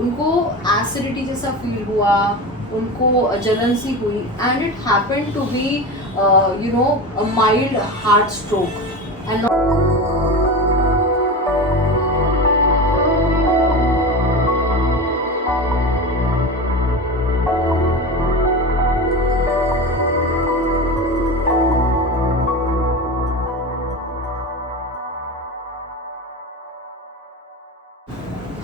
उनको एसिडिटी जैसा फील हुआ, उनको जलन सी हुई and it happened to be a mild heart stroke and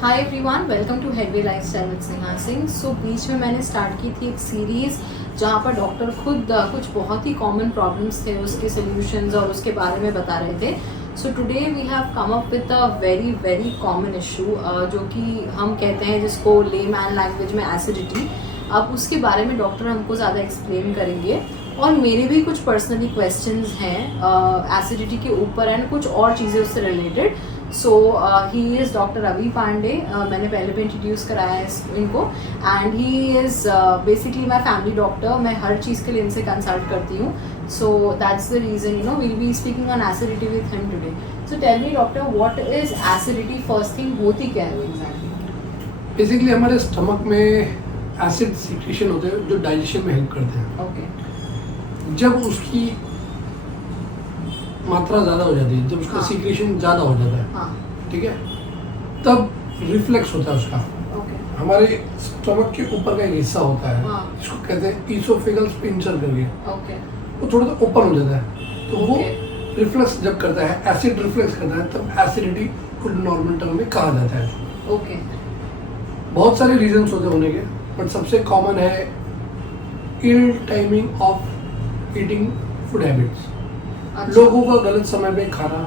hi everyone, welcome to Headway lifestyle with Sneha Singh. So बीच में मैंने स्टार्ट की थी एक सीरीज़ जहाँ पर डॉक्टर खुद कुछ बहुत ही कॉमन प्रॉब्लम्स थे, उसके सॉल्यूशंस और उसके बारे में बता रहे थे। So today we have come up with a very very common issue जो कि हम कहते हैं जिसको लेमैन लैंग्वेज में एसिडिटी। अब उसके बारे में डॉक्टर हमको ज़्यादा एक्सप्लेन करेंगे और मेरे भी कुछ पर्सनली क्वेश्चंस हैं एसिडिटी के ऊपर एंड कुछ और चीज़ें उससे related. So he is doctor Ravi Pandey. मैंने पहले भी इंट्रोड्यूस कराया है इनको and he is basically my family doctor. मैं हर चीज़ के लिए इनसे कंसल्ट करती हूँ। So that's the reason we'll be speaking on acidity with him today. So tell me doctor, what is acidity? First thing होती क्या है एग्जैक्टली? बेसिकली हमारे स्टमक में एसिड सिक्रेशन होते हैं जो डाइजेशन में हेल्प करते हैं। ओके। जब उसकी मात्रा ज़्यादा हो जाती है, जब उसका सिक्रेशन ज़्यादा हो जाता है, हाँ, ठीक है, तब रिफ्लेक्स होता है उसका। ओके, हमारे स्टमक के ऊपर का एक हिस्सा होता है हाँ, जिसको कहते हैं ईसोफेगल स्पिंचर करके, ओके, वो थोड़ा सा ओपन हो जाता है। तो वो रिफ्लेक्स जब करता है, एसिड रिफ्लेक्स करता है, तब एसिडिटी को नॉर्मल टर्म में कहा जाता है। ओके, बहुत सारे रीजंस होते होने के, बट सबसे कॉमन है ill timing of eating food habits. अच्छा, लोगों का गलत समय में खाना,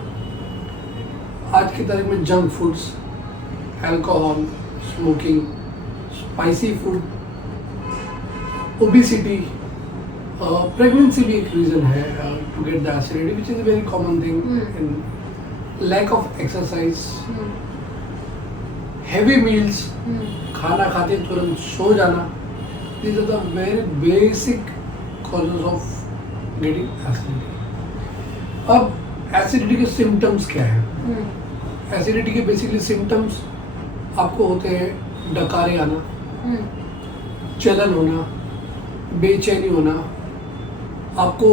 आज की तारीख में junk foods, alcohol, smoking, spicy food, obesity, pregnancy भी एक रीजन है to get the acidity, which is a very common thing. In lack of exercise, heavy meals, खाना खाते तुरंत सो जाना, these are the very basic causes of getting acidity. अब acidity के symptoms क्या हैं? एसिडिटी के बेसिकली सिम्टम्स आपको होते हैं डकारे आना, जलन होना, बेचैनी होना, आपको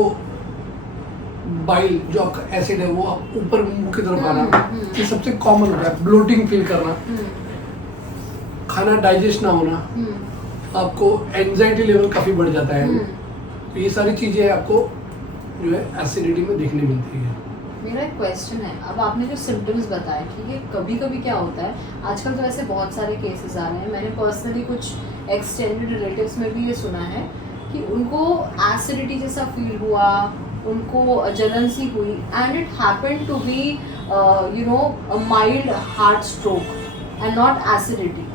बाइल जो आपका एसिड है वो आप ऊपर मुंह की तरफ आना, ये सबसे कॉमन होता है। ब्लोटिंग फील करना, खाना डाइजेस्ट ना होना, आपको एंजाइटी लेवल काफ़ी बढ़ जाता है। तो ये सारी चीज़ें आपको जो है एसिडिटी में देखने मिलती है। मेरा एक क्वेश्चन है, अब आपने जो सिम्टम्स बताए, ठीक है, कभी कभी क्या होता है, आजकल तो ऐसे बहुत सारे केसेस आ रहे हैं, मैंने पर्सनली कुछ एक्सटेंडेड रिलेटिव्स में भी ये सुना है कि उनको एसिडिटी जैसा फील हुआ, उनको जलन सी हुई and it happened to be a mild heart stroke and not acidity.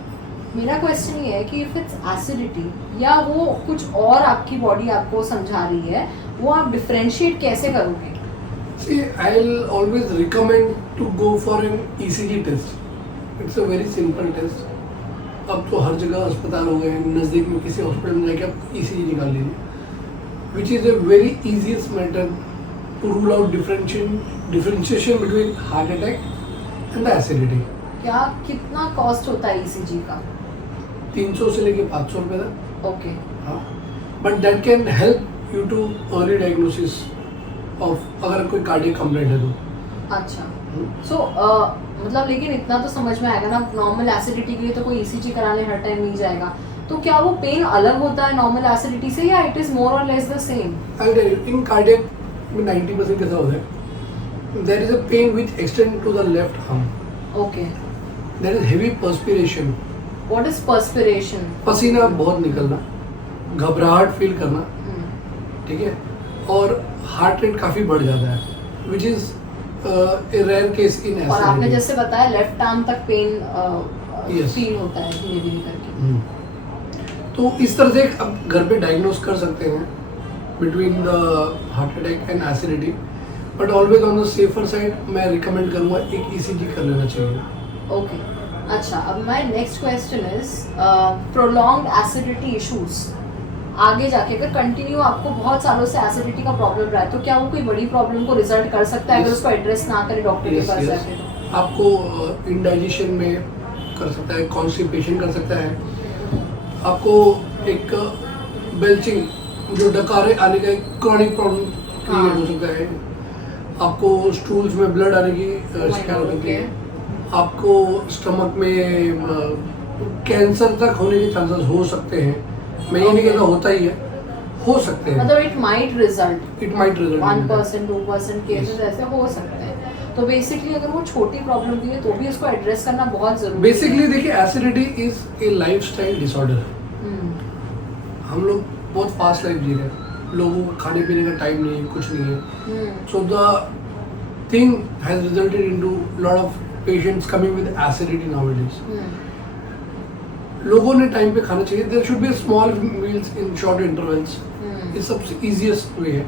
मेरा क्वेश्चन ये है कि इफ इट्स एसिडिटी या वो कुछ और आपकी बॉडी आपको समझा रही है, वो आप डिफरेंशिएट कैसे करोगे? See, I'll always recommend to go for an ECG test. It's a very simple test. अब तो हर जगह अस्पताल हो गए हैं, नज़दीक में किसी हॉस्पिटल में जाके आप ECG निकाल लीजिए, which is a very easiest method to rule out differentiation between heart attack and the acidity. क्या कितना कॉस्ट होता है ECG का? 300 से लेके 500 रुपये तक। ओके, हाँ, but that can help you too early diagnosis of अगर कोई कार्डियक कंप्लेंट है तो। अच्छा। सो मतलब लेकिन इतना तो समझ में आएगा ना, नॉर्मल एसिडिटी के लिए तो कोई ECG कराने हर टाइम नहीं जाएगा, तो क्या वो पेन अलग होता है नॉर्मल एसिडिटी से या it is more or less the same? In cardiac में 90% कैसा होता है, there is a pain which extend to the left arm. Okay, there is heavy perspiration. What is perspiration? पसीना बहुत निकलना, घबराहट फील करना, ठीक है, और हार्ट रेट काफ़ी बढ़ जाता है, which is a rare case in acidity. और आपने जैसे बताया लेफ्ट आर्म तक पेन Yes. फील होता है धीरे धीरे करके। तो इस तरह से अब घर पे डायग्नोस कर सकते हैं between the heart attack and acidity, but always on the safer side मैं रिकमेंड करूँगा एक ECG कर लेना चाहिए। ओके, अच्छा, अब my next question is prolonged acidity issues. आगे जाके अगर कंटिन्यू आपको बहुत सालों से एसिडिटी का प्रॉब्लम रहा है तो क्या वो कोई बड़ी प्रॉब्लम को रिजल्ट कर सकता है अगर उसको एड्रेस ना करे डॉक्टर के पास जाके? आपको इंडाइजेशन में कर सकता है, कॉन्स्टिपेशन कर सकता है, आपको एक बेल्चिंग जो डकारे आने का एक क्रॉनिक प्रॉब्लम क्रिएट हो सकता है, आपको स्टूल्स में ब्लड आने की शिकायत हो सकती है, आपको स्टमक में कैंसर तक होने के चांसेस हो सकते हैं। मैं ये नहीं कहता होता ही है, हो सकते हैं, मतलब it might result 1% 2% cases Yes. ऐसे हो सकते हैं। तो बेसिकली अगर वो छोटी प्रॉब्लम भी है तो भी उसको एड्रेस करना बहुत जरूरी है। बेसिकली देखिए, acidity is a lifestyle disorder. हम लोग बहुत फास्ट लाइफ जी रहे हैं, लोगों को खाने पीने का टाइम नहीं है, कुछ नहीं है। So the thing has resulted into lot of patients coming with acidity nowadays. लोगों ने टाइम पे खाना चाहिए। There should be small meals in short intervals. ये सबसे इजीएस्ट वे है।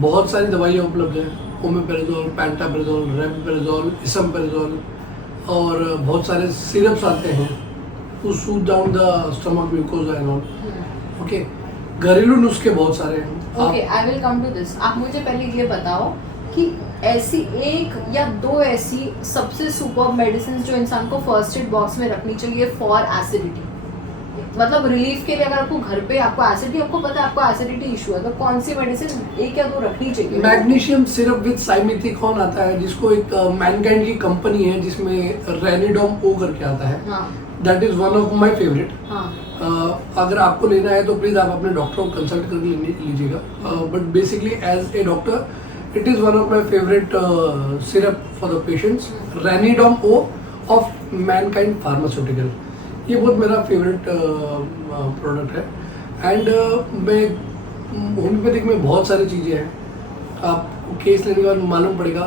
बहुत सारी दवाइयाँ उपलब्ध हैं, ओमेपेराजोल, पैंटापेराजोल, रेमपेराजोल, इसमपेराजोल, और बहुत सारे सिरप्स आते हैं to soothe down the stomach mucosa and all. Okay, घरेलू नुस्खे बहुत सारे हैं। Okay, I will come to this. आप मुझे पहले ये बताओ कि ऐसी एक या दो ऐसी सबसे सुपर मेडिसिन जो इंसान को फर्स्ट एड बॉक्स में रखनी चाहिए फॉर एसिडिटी, मतलब रिलीफ के लिए। अगर आपको घर पे आपको एसिडिटी, आपको पता है आपको एसिडिटी इशू है, तो कौन सी मेडिसिन एक या दो रखनी चाहिए? मैग्नीशियम सिरप विद साइमेथिकॉन आता है, जिसको एक मैनकाइंड की कंपनी है जिसमें रेनिडोम ओ करके आता है। That is one of my favourite. अगर आपको लेना है तो प्लीज आप अपने डॉक्टर को कंसल्ट करके लीजिएगा। But basically as a doctor it is one of my favorite syrup for the patients, Ranidom O of Mankind Pharmaceutical। ये बहुत मेरा फेवरेट प्रोडक्ट है। एंड मैं होम्योपैथिक में बहुत सारी चीज़ें हैं, आपको केस लेने के बाद मालूम पड़ेगा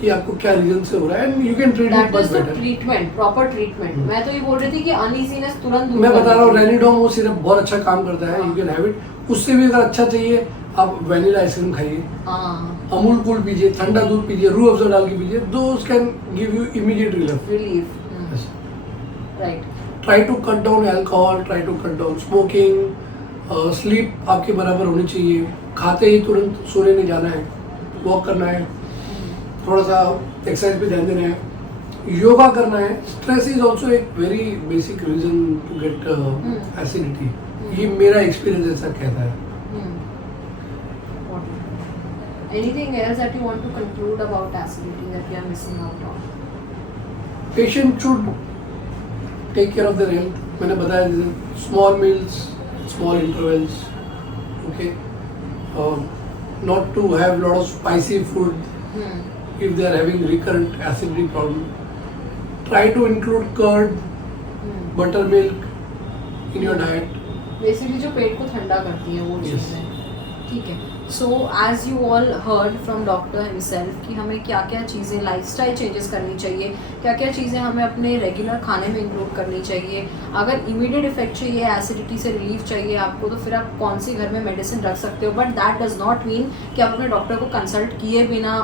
कि आपको क्या रीजन से हो रहा है, and you can treat it much better. Treatment, proper treatment. मैं तो ये बोल रही थी कि अनईजीनेस तुरंत दूर। मैं बता रहा हूँ, रेनिडोम वो सिरप बहुत अच्छा काम करता है, यू कैन हैव इट। उससे भी अगर अच्छा चाहिए आप वैनिला आइसक्रीम खाइए, अमूल कूल पीजिए, ठंडा दूध पीजिए, रूह अफ़ज़ा डाल के पीजिए, those can give you immediate relief. Right. Try to cut down alcohol, try to cut down smoking, sleep आपके बराबर होनी चाहिए, खाते ही तुरंत सोने नहीं जाना है, वॉक करना है, थोड़ा सा एक्सरसाइज पे ध्यान देना है, योगा करना है। स्ट्रेस इज ऑल्सो एक very basic reason to get acidity. ये मेरा एक्सपीरियंस ऐसा कहता है। Anything else that you want to conclude about acidity that we are missing out on? Patient should take care of their health. मैंने बताया, small meals, small intervals, okay, not to have lot of spicy food if they are having recurrent acidity problem. Try to include curd, buttermilk in your diet. Basically जो पेट को ठंडा करती है वो चीज़ें। ठीक है। So as you all heard from doctor himself कि हमें क्या क्या चीज़ें लाइफस्टाइल चेंजेस करनी चाहिए, क्या क्या चीज़ें हमें अपने रेगुलर खाने में इंक्लूड करनी चाहिए। अगर इमीडिएट इफेक्ट चाहिए, एसिडिटी से रिलीफ चाहिए आपको, तो फिर आप कौन सी घर में मेडिसिन रख सकते हो। But that does not mean कि आप अपने डॉक्टर को कंसल्ट किए बिना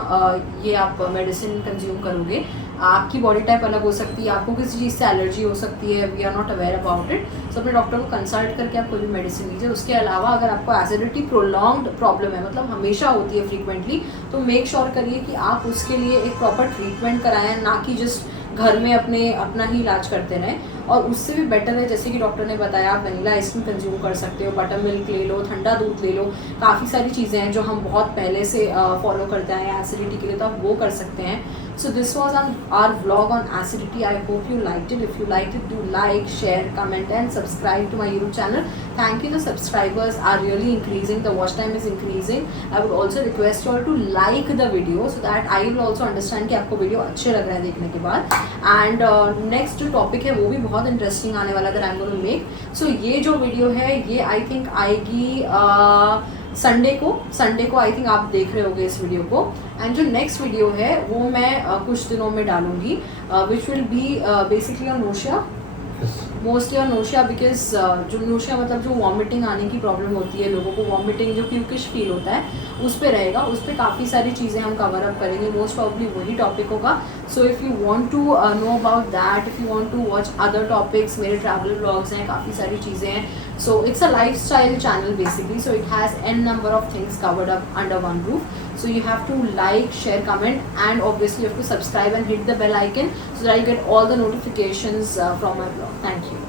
ये आप मेडिसिन कंज्यूम करोगे। आपकी बॉडी टाइप अलग हो सकती है, आपको किसी चीज़ से एलर्जी हो सकती है, we are not aware about it. So अपने डॉक्टर को कंसल्ट करके आप कोई भी मेडिसिन लीजिए। उसके अलावा अगर आपको एसिडिटी प्रोलॉन्ग्ड प्रॉब्लम है, मतलब हमेशा होती है फ्रीक्वेंटली, तो मेक श्योर करिए कि आप उसके लिए एक प्रॉपर ट्रीटमेंट कराएं, ना कि जस्ट घर में अपना ही इलाज करते रहें। और उससे भी बेटर है, जैसे कि डॉक्टर ने बताया, आप वनीला आइसक्रीम कंज्यूम कर सकते हो, बटर मिल्क ले लो, ठंडा दूध ले लो, काफ़ी सारी चीज़ें हैं जो हम बहुत पहले से फॉलो करते आए हैं एसिडिटी के लिए, तो आप वो कर सकते हैं। So this was our vlog on acidity. I hope you liked it. If you liked it, do like, share, comment and subscribe to my YouTube channel. Thank you. The subscribers are really increasing. The watch time is increasing. I would also request you all to like the video so that I will also understand कि आपको video अच्छे लग रहे हैं देखने के बाद। And next जो टॉपिक है वो भी बहुत इंटरेस्टिंग आने वाला है, I'm going to make. So ये जो वीडियो है ये I think आएगी संडे को आई थिंक आप देख रहे होंगे इस वीडियो को। एंड जो नेक्स्ट वीडियो है वो मैं कुछ दिनों में डालूंगी, which will be basically on nausea, mostly on nausea, because जो नोशिया मतलब जो वॉमिटिंग आने की प्रॉब्लम होती है लोगों को, वॉमिटिंग जो प्यूकिश फील होता है, उस पर रहेगा। उस पर काफ़ी सारी चीज़ें हम कवर अप करेंगे, मोस्ट प्रॉब्ली वही टॉपिक होगा। So if you want to know about that, if you want to watch other topics, मेरे ट्रैवल ब्लॉग्स हैं, काफ़ी सारी चीज़ें हैं। So it's a lifestyle channel basically, so it has n number of things covered up under one roof. So you have to like, share, comment, and obviously you have to subscribe and hit the bell icon so that you get all the notifications from my blog. Thank you.